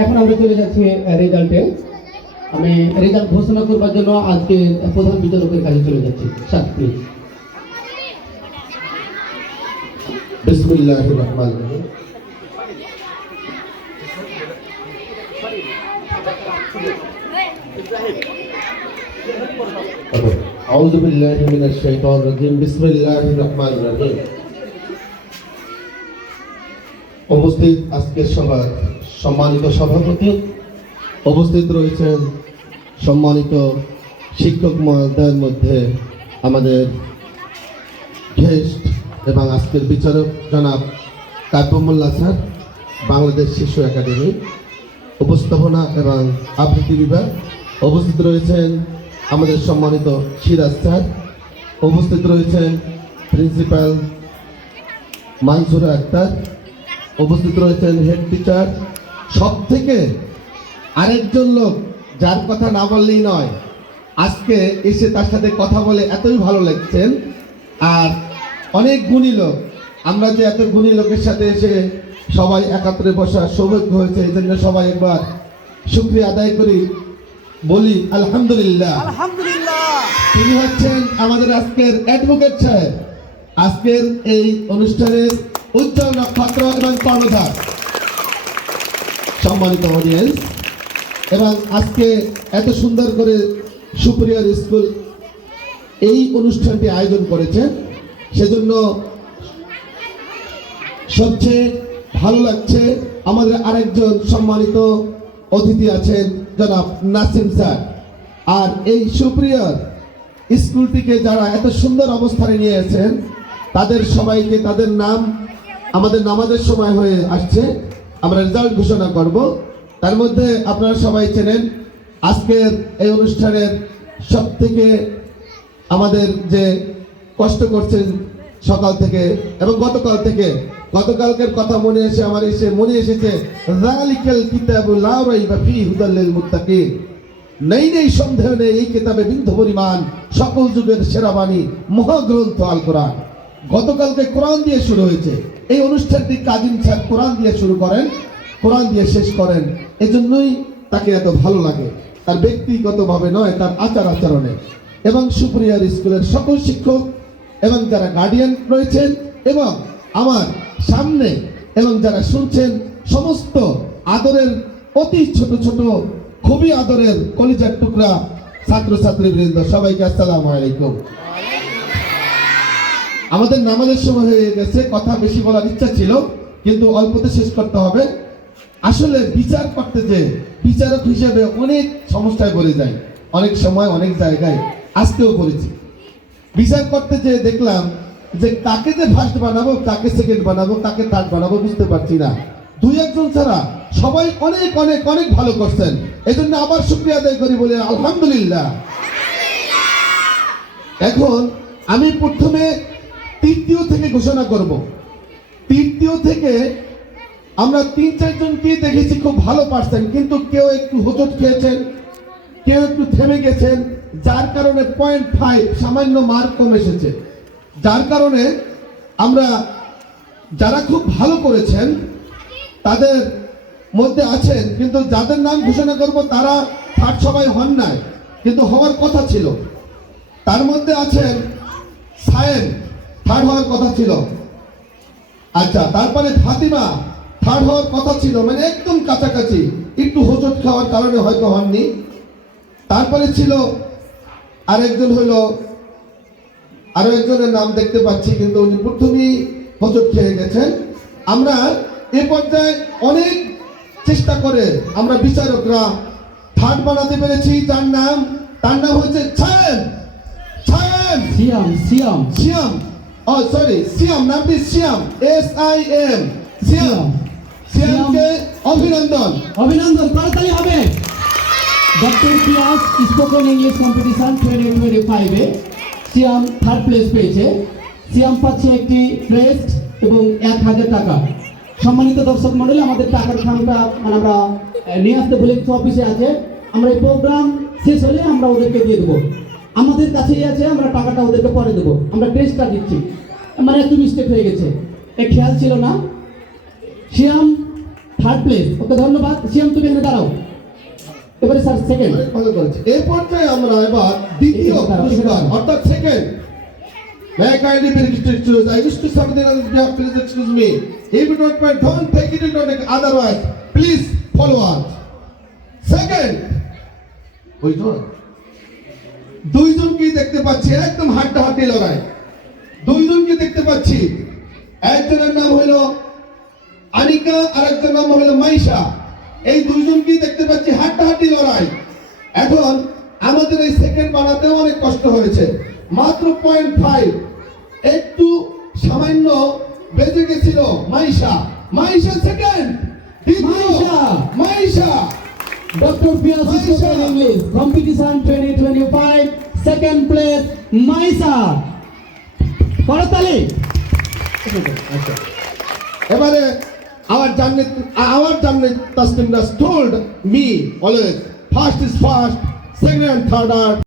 এখন আমরা চলে যাচ্ছি রেজাল্টে। আমি রেজাল্ট ঘোষণা করবার জন্য আজকে প্রধান বিচারকের কাছে চলে যাচ্ছি। Sir please. বিসমিল্লাহির রহমানির রহিম। আউযু বিল্লাহি মিনাশ শাইতানির রাজিম। বিসমিল্লাহির রহমানির রহিম। উপস্থিত আজকের সভার সম্মানিত সভাপতি, উপস্থিত রয়েছেন সম্মানিত শিক্ষক মহোদয়ের মধ্যে আমাদের গেস্ট এবং আজকের বিচারক জনাব কাইফুমুল্লাহ স্যার, বাংলাদেশ শিশু একাডেমি উপস্থাপনা এবং আবৃত্তি বিভাগ। উপস্থিত রয়েছেন আমাদের সম্মানিত সিরাজ স্যার, উপস্থিত রয়েছেন প্রিন্সিপাল মানসুরা আক্তার, উপস্থিত রয়েছেন হেড টিচার। সব থেকে আরেকজন লোক যার কথা না বললেই নয়, আজকে এসে তার সাথে কথা বলে এতই ভালো লাগছেন। আর অনেক গুণী লোক, আমরা যে এত গুণী লোকের সাথে এসে সবাই একাত্রে বসার সৌভাগ্য হয়েছে, এই জন্য সবাই একবার শুকরিয়া আদায় করি, বলি আলহামদুলিল্লাহ। তিনি হচ্ছেন আমাদের আজকের অ্যাডভোকেট সাহেব, আজকের এই অনুষ্ঠানের উজ্জ্বল নক্ষত্র এবং কর্ণধার। সম্মানিত অডিয়েন্স, এবং আজকে এত সুন্দর করে সুপিরিয়র স্কুল এই অনুষ্ঠানটি আয়োজন করেছেন, সেজন্য সবচেয়ে ভালো লাগছে আমাদের আরেকজন সম্মানিত অতিথি আছেন জনাব নাসিম স্যার। আর এই সুপিরিয়র স্কুলটিকে যারা এত সুন্দর অবস্থানে নিয়ে আছেন, তাদের সবাইকে, তাদের নাম আমাদের নামাজের সময় হয়ে আসছে, আমরা রেজাল্ট ঘোষণা করব। তার মধ্যে আপনারা সবাই চেনেন আজকের এই অনুষ্ঠানের সব থেকে আমাদের যে কষ্ট করছেন সকাল থেকে এবং গতকালকের কথা মনে এসেছে যালিকাল কিতাবু লা রাইবা ফীহি হুদাল লিল মুত্তাকিন। নেই সন্দেহ নেই, এই কিতাবে বিন্দু পরিমাণ সকল যুগের সেরা বাণী মহাগ্রন্থ আল কোরআন। গতকালকে কোরআন দিয়ে শুরু হয়েছে এই অনুষ্ঠানটি। কাজিম স্যার কোরআন দিয়ে শুরু করেন, কোরআন দিয়ে শেষ করেন, এজন্যই তাকে এত ভালো লাগে, তার ব্যক্তিগতভাবে নয়, তার আচার আচরণে। এবং সুপিরিয়র স্কুলের সকল শিক্ষক এবং যারা গার্ডিয়ান রয়েছেন এবং আমার সামনে এবং যারা শুনছেন সমস্ত আদরের অতি ছোট ছোট খুবই আদরের কলিজার টুকরা ছাত্রছাত্রীবৃন্দ, সবাইকে আসসালামু আলাইকুম। আমাদের নামাজের সময় হয়ে গেছে, কথা বেশি বলার ইচ্ছা ছিল কিন্তু অল্পতে শেষ করতে হবে। আসলে বিচার করতে যে বিচারক হিসেবে অনেক সমস্যায় পড়ে যায়, অনেক সময় অনেক জায়গায়, আজকেও করেছি। বিচার করতে যে দেখলাম যে কাকে যে ফার্স্ট বানাবো, কাকে সেকেন্ড বানাবো, কাকে থার্ড বানাবো বুঝতে পারছি না। দুই একজন ছাড়া সবাই অনেক অনেক অনেক ভালো করছেন, এই জন্য আবার শুকরিয়া আদায় করি, বলে আলহামদুলিল্লাহ। এখন আমি প্রথমে তৃতীয় থেকে ঘোষণা করব। তৃতীয় থেকে আমরা 3-4 জনকে দেখেছি খুব ভালো পারছেন, কিন্তু কেউ একটু হোঁচট খেয়েছেন, কেউ একটু থেমে গেছেন, যার কারণে 0.5 সামান্য মার্ক কম এসেছে। যার কারণে আমরা যারা খুব ভালো করেছেন তাদের মধ্যে আছেন, কিন্তু যাদের নাম ঘোষণা করব তারা থার্ড সবাই হন নাই, কিন্তু হওয়ার কথা ছিল। তার মধ্যে আছেন সায়েম, থার্ড হওয়ার কথা ছিল। আচ্ছা, তারপরে ফাতিমা থার্ড হওয়ার কথা ছিল, মানে একদম কাছাকাছি, একটু হোঁচট খাওয়ার কারণে হয়তো হননি। তারপরে ছিল আরেকজন, হইল আরো একজনের নাম দেখতে পাচ্ছি, কিন্তু উনি প্রথমেই হোঁচট খেয়ে গেছেন। আমরা এ পর্যায়ে অনেক চেষ্টা করে আমরা বিচারকরা থার্ড বানাতে পেরেছি। তার নাম হচ্ছে ছায়েম। নামটি সিয়াম, SIM, সিয়ামকে অভিনন্দন। তাড়াতাড়ি হবে। ডক্টর পিয়াস স্পোকেন ইংলিশ কম্পিটিশন 2025 এ সিয়াম থার্ড প্লেস পেয়েছে। সিয়াম পাচ্ছে একটি ক্রেস্ট এবং 1000 টাকা। সম্মানিত দর্শক মণ্ডলী, আমাদের টাকার খামটা আমরা নিয়ে আসতে বলে অফিসে আছে, আমরা এই প্রোগ্রাম শেষ হলে আমরা ওদেরকে দিয়ে দেবো। আমাদের কাছেই আছে, আমরা টাকাটা ওদেরকে পরে দেবো। আমরা ক্রেস্টটা দিচ্ছি, মানে একটু মিস্টেক হয়ে গেছে, খেয়াল ছিল না। সিয়াম থার্ড প্লেস। ওকে ধন্যবাদ। সিয়াম তুমি এখানে দাঁড়াও। এবারে স্যার সেকেন্ড। অনেক ভালো করেছে। এই পর্যায়ে আমরা এবার দ্বিতীয় পুরস্কার অর্থাৎ second. May I kindly be requested? I wish to something on this behalf. Please excuse me. If you don't mind, don't take it. Don't take it. Otherwise, please follow us. Second. Wait, hold on. দুইজনকে দেখতে পাচ্ছি একদম হাড্ডাহাড্ডি লড়াই। দুইজনকে দেখতে পাচ্ছি, একজনের নাম হলো আনিকা আর একজনের নাম হলো মাইশা। এই দুইজনকেই দেখতে পাচ্ছি হাড্ডাহাড্ডি লড়াই। এখন আমাদের এই সেকেন্ড বানাতেও অনেক কষ্ট হয়েছে। মাত্র 0.5 একটু সামান্য বেজে গেছিল Maisha. Maisha second. Maisha Dr. Pias spoken English competition 2025 second place Maisa. করতালি। এবারে our journey Tasnim has told me always first is first, second and third are